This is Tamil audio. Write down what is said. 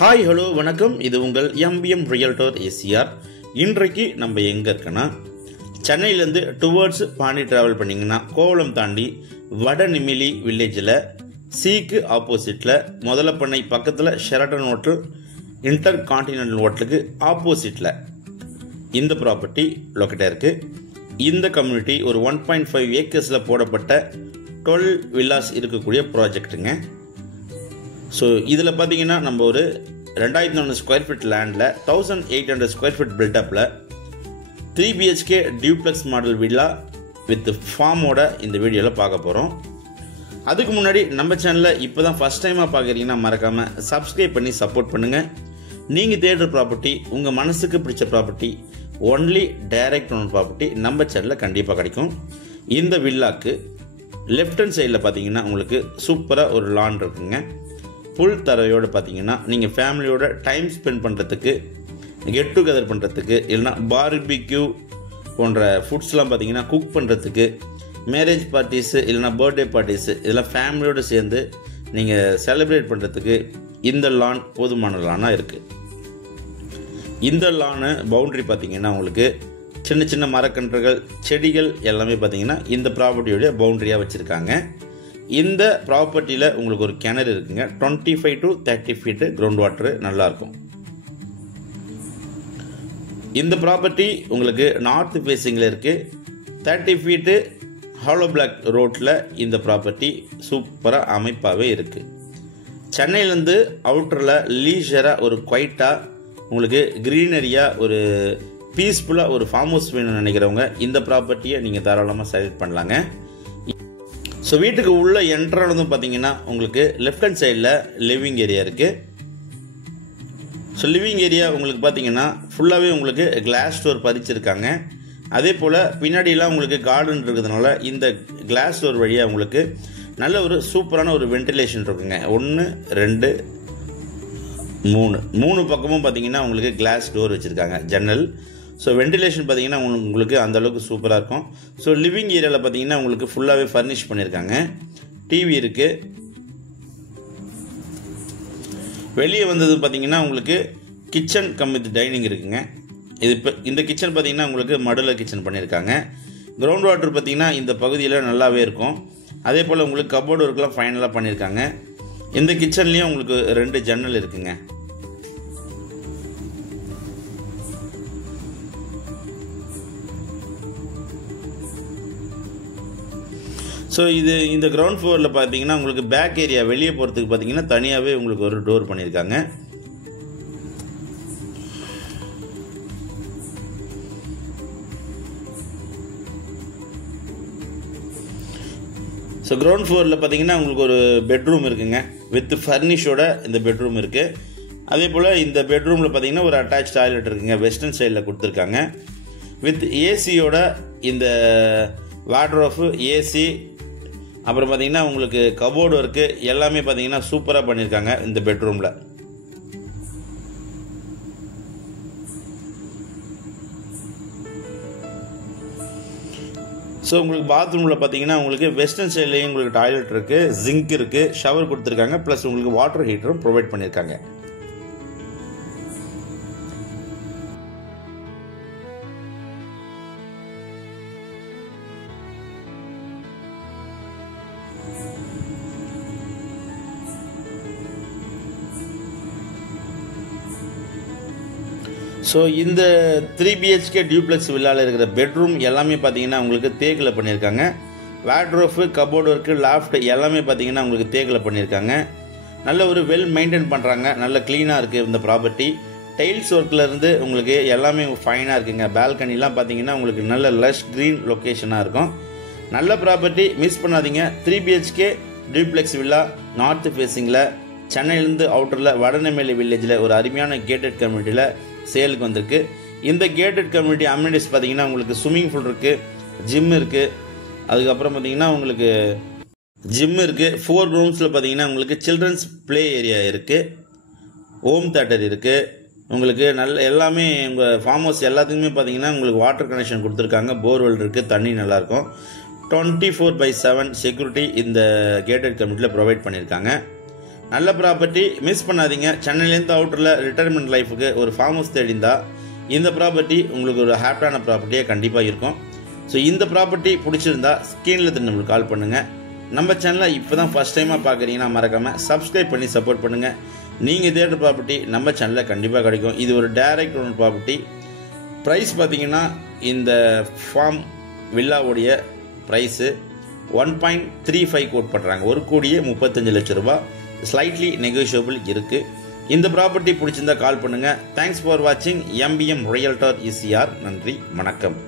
ஹாய் ஹலோ வணக்கம். இது உங்கள் எம்பிஎம் ரியல்டர் ஏசிஆர். இன்றைக்கு நம்ம எங்கே இருக்கோன்னா, சென்னையிலேருந்து டுவர்ட்ஸ் பாண்டி ட்ராவல் பண்ணிங்கன்னா கோவளம் தாண்டி வடநிமிலி வில்லேஜில் சிக்கு ஆப்போசிட்டில் முதலப்பண்ணை பக்கத்தில் ஷெரட்டன் ஹோட்டல் இன்டர் கான்டினென்டல் ஹோட்டலுக்கு ஆப்போசிட்டில் இந்த ப்ராப்பர்ட்டி லொக்கேட்டாக இருக்குது. இந்த கம்யூனிட்டி ஒரு 1.5 ஏக்கர்ஸில் போடப்பட்ட 12 வில்லாஸ் இருக்கக்கூடிய ப்ராஜெக்ட்டுங்க. ஸோ இதில் பார்த்தீங்கன்னா நம்ம ஒரு 2400 ஸ்கொயர் ஃபீட் லேண்டில் 1800 ஸ்கொயர் ஃபீட் பில்டப்பில் 3 BHK duplex model villa with ஃபார்மோட இந்த வீடியோவில் பார்க்க போகிறோம். அதுக்கு முன்னாடி நம்ம சேனலில் இப்போ தான் ஃபஸ்ட் டைமாக பார்க்குறீங்கன்னா மறக்காமல் சப்ஸ்கிரைப் பண்ணி சப்போர்ட் பண்ணுங்கள். நீங்கள் தேடுற ப்ராப்பர்ட்டி, உங்கள் மனசுக்கு பிடிச்ச property, only direct own property நம்ம சேனலில் கண்டிப்பாக கிடைக்கும். இந்த வில்லாக்கு லெஃப்ட் ஹேண்ட் சைடில் பார்த்தீங்கன்னா உங்களுக்கு சூப்பராக ஒரு லான் இருக்குங்க. புல் தரையோடு பார்த்தீங்கன்னா நீங்கள் ஃபேமிலியோட டைம் ஸ்பெண்ட் பண்ணுறதுக்கு, கெட் டுகெதர் பண்ணுறதுக்கு, இல்லைனா பார்பிக்யூ போன்ற ஃபுட்ஸ்லாம் பார்த்தீங்கன்னா குக் பண்ணுறதுக்கு, மேரேஜ் பார்ட்டிஸு இல்லைனா பர்த்டே பார்ட்டிஸு இதெல்லாம் ஃபேமிலியோடு சேர்ந்து நீங்கள் செலிப்ரேட் பண்ணுறதுக்கு இந்த லான் போதுமான லானாக இருக்குது. இந்த லானு பவுண்ட்ரி பார்த்தீங்கன்னா உங்களுக்கு சின்ன சின்ன மரக்கன்றுகள், செடிகள் எல்லாமே பார்த்தீங்கன்னா இந்த ப்ராப்பர்ட்டியோடைய பவுண்ட்ரியாக வச்சுருக்காங்க. இந்த ப்ராப்பர்ட்டியில் உங்களுக்கு ஒரு கிணறு இருக்குங்க. 25 to 30 ஃபீட்டு கிரவுண்ட் வாட்டரு நல்லாயிருக்கும். இந்த ப்ராப்பர்ட்டி உங்களுக்கு நார்த் ஃபேஸிங்கில் இருக்குது. 30 ஃபீட்டு ஹாலோ பிளாக் ரோட்டில் இந்த ப்ராப்பர்ட்டி சூப்பராக அமைப்பாகவே இருக்குது. சென்னையிலேருந்து அவுட்டரில் லீஷராக ஒரு குவைட்டாக உங்களுக்கு க்ரீனரியாக ஒரு பீஸ்ஃபுல்லாக ஒரு ஃபார்ம் ஹவுஸ் வேணும்னு நினைக்கிறவங்க இந்த ப்ராப்பர்ட்டியை நீங்கள் தாராளமாக செலக்ட் பண்ணலாங்க. ஸோ வீட்டுக்கு உள்ள என்ட்ரானதும் பார்த்தீங்கன்னா உங்களுக்கு லெஃப்ட் ஹேண்ட் சைடில் லிவிங் ஏரியா இருக்குது. ஸோ லிவிங் ஏரியா உங்களுக்கு பார்த்தீங்கன்னா ஃபுல்லாகவே உங்களுக்கு கிளாஸ் டோர் பதிச்சிருக்காங்க. அதே போல் பின்னாடியெல்லாம் உங்களுக்கு கார்டன் இருக்கிறதுனால இந்த கிளாஸ் டோர் வழியாக உங்களுக்கு நல்ல ஒரு சூப்பரான ஒரு வென்டிலேஷன் இருக்குங்க. 1 2 3 பக்கமும் பார்த்தீங்கன்னா உங்களுக்கு கிளாஸ் டோர் வச்சுருக்காங்க, ஜன்னல். ஸோ வென்டிலேஷன் பார்த்தீங்கன்னா உங்களுக்கு அந்தளவுக்கு சூப்பராக இருக்கும். ஸோ லிவிங் ஏரியாவில் பார்த்தீங்கன்னா உங்களுக்கு ஃபுல்லாகவே ஃபர்னிஷ் பண்ணியிருக்காங்க. டிவி இருக்குது. வெளியே வந்தது பார்த்தீங்கன்னா உங்களுக்கு கிச்சன் கம் வித் டைனிங் இருக்குங்க. இது இப்போ இந்த கிச்சன் பார்த்தீங்கன்னா உங்களுக்கு மடுலர் கிச்சன் பண்ணியிருக்காங்க. கிரவுண்ட் வாட்டர் பார்த்தீங்கன்னா இந்த பகுதியில் நல்லாவே இருக்கும். அதே போல் உங்களுக்கு கபோர்டு ஒர்க்கெலாம் ஃபைனலாக பண்ணியிருக்காங்க. இந்த கிச்சன்லேயும் உங்களுக்கு 2 ஜன்னல் இருக்குங்க. ஸோ இந்த கிரவுண்ட் ஃப்ளோரில் பார்த்தீங்கன்னா உங்களுக்கு பேக் ஏரியா வெளியே போகிறதுக்கு பார்த்தீங்கன்னா தனியாகவே உங்களுக்கு ஒரு டோர் பண்ணியிருக்காங்க. ஸோ கிரவுண்ட் ஃப்ளோரில் பார்த்தீங்கன்னா உங்களுக்கு ஒரு பெட்ரூம் இருக்குங்க. வித் ஃபர்னிஷோட இந்த பெட்ரூம் இருக்குது. அதே போல் இந்த பெட்ரூமில் பார்த்தீங்கன்னா ஒரு அட்டாச் டாய்லெட் இருக்குங்க. வெஸ்டர்ன் ஸ்டைலில் கொடுத்துருக்காங்க. வித் ஏசியோட இந்த வார்ட்ரோஃபு, ஏசி, அப்புறம் பார்த்தீங்கன்னா உங்களுக்கு கபோர்டு ஒர்க்கு எல்லாமே பார்த்தீங்கன்னா சூப்பராக பண்ணியிருக்காங்க இந்த பெட்ரூமில். ஸோ உங்களுக்கு பாத்ரூமில் பார்த்தீங்கன்னா உங்களுக்கு வெஸ்டர்ன் ஸ்டைல்லையும் உங்களுக்கு டாய்லெட் இருக்குது, ஜிங்க் இருக்குது, ஷவர் கொடுத்துருக்காங்க. ப்ளஸ் உங்களுக்கு வாட்டர் ஹீட்டரும் ப்ரொவைட் பண்ணியிருக்காங்க. ஸோ இந்த 3 BHK டியூப்ளெக்ஸ் வில்லாவில் இருக்கிற பெட்ரூம் எல்லாமே பார்த்தீங்கன்னா உங்களுக்கு தேக்கில் பண்ணியிருக்காங்க. வார்ட்ரோஃபு, கபோர்டு ஒர்க்கு, லாஃப்ட் எல்லாமே பார்த்தீங்கன்னா உங்களுக்கு தேக்கில் பண்ணியிருக்காங்க. நல்ல ஒரு வெல் மெயின்டைன் பண்ணுறாங்க. நல்ல க்ளீனாக இருக்குது இந்த ப்ராப்பர்ட்டி. டைல்ஸ் ஒர்க்லேருந்து உங்களுக்கு எல்லாமே ஃபைனாக இருக்குங்க. பால்கனிலாம் பார்த்தீங்கன்னா உங்களுக்கு நல்ல லஷ் க்ரீன் லொக்கேஷனாக இருக்கும். நல்ல ப்ராப்பர்ட்டி, மிஸ் பண்ணாதீங்க. 3 BHK டியூப்ளெக்ஸ் வில்லா நார்த் ஃபேஸிங்கில் சென்னையிலேருந்து அவுட்டரில் வடநெம்மேலி வில்லேஜில் ஒரு அருமையான கேட்டட் கம்யூனிட்டியில் சேலுக்கு வந்திருக்கு. இந்த கேட்டட் கம்யூனிட்டி அம்யூனிட்டிஸ் பார்த்தீங்கன்னா உங்களுக்கு ஸ்விம்மிங் பூல் இருக்குது, ஜிம் இருக்குது. அதுக்கப்புறம் பார்த்தீங்கன்னா உங்களுக்கு ஜிம் இருக்குது. 4 ரூம்ஸில் பார்த்தீங்கன்னா உங்களுக்கு சில்ட்ரன்ஸ் ப்ளே ஏரியா இருக்குது, ஹோம் தியேட்டர் இருக்குது. உங்களுக்கு நல்ல எல்லாமே உங்கள் ஃபார்ம் ஹவுஸ் எல்லாத்துக்குமே பார்த்தீங்கன்னா உங்களுக்கு வாட்டர் கனெக்ஷன் கொடுத்துருக்காங்க. போர்வெல் இருக்குது, தண்ணி நல்லாயிருக்கும். 24/7 செக்யூரிட்டி இந்த கேட்டட் கம்யூனிட்டியில் ப்ரொவைட் பண்ணியிருக்காங்க. நல்ல ப்ராப்பர்ட்டி, மிஸ் பண்ணாதீங்க. சென்னையிலேருந்து அவுட்டரில் ரிட்டையர்மெண்ட் லைஃபுக்கு ஒரு ஃபார்ம் ஹவுஸ் தேடிந்தா இந்த ப்ராப்பர்ட்டி உங்களுக்கு ஒரு ஹாப்பியான ப்ராப்பர்ட்டியாக கண்டிப்பாக இருக்கும். ஸோ இந்த ப்ராப்பர்ட்டி பிடிச்சிருந்தா ஸ்க்ரீனில் நம்மளுக்கு கால் பண்ணுங்கள். நம்ம சேனலை இப்போ தான் ஃபஸ்ட் டைமாக பார்க்குறீங்கன்னா மறக்காமல் சப்ஸ்கிரைப் பண்ணி சப்போர்ட் பண்ணுங்கள். நீங்கள் தேடுற ப்ராப்பர்ட்டி நம்ம சேனலில் கண்டிப்பாக கிடைக்கும். இது ஒரு டைரக்ட் ஓனர் ப்ராப்பர்ட்டி. ப்ரைஸ் பார்த்தீங்கன்னா இந்த ஃபார்ம் வில்லாவுடைய ப்ரைஸு 1.35 கோட் பண்ணுறாங்க. 1,35,00,000 ரூபா. ஸ்லைட்லி நெகோஷியபிள் இருக்குது. இந்த ப்ராப்பர்ட்டி பிடிச்சிருந்தா கால் பண்ணுங்கள். தேங்க்ஸ் ஃபார் வாட்சிங். MBM realtor ECR. நன்றி, வணக்கம்.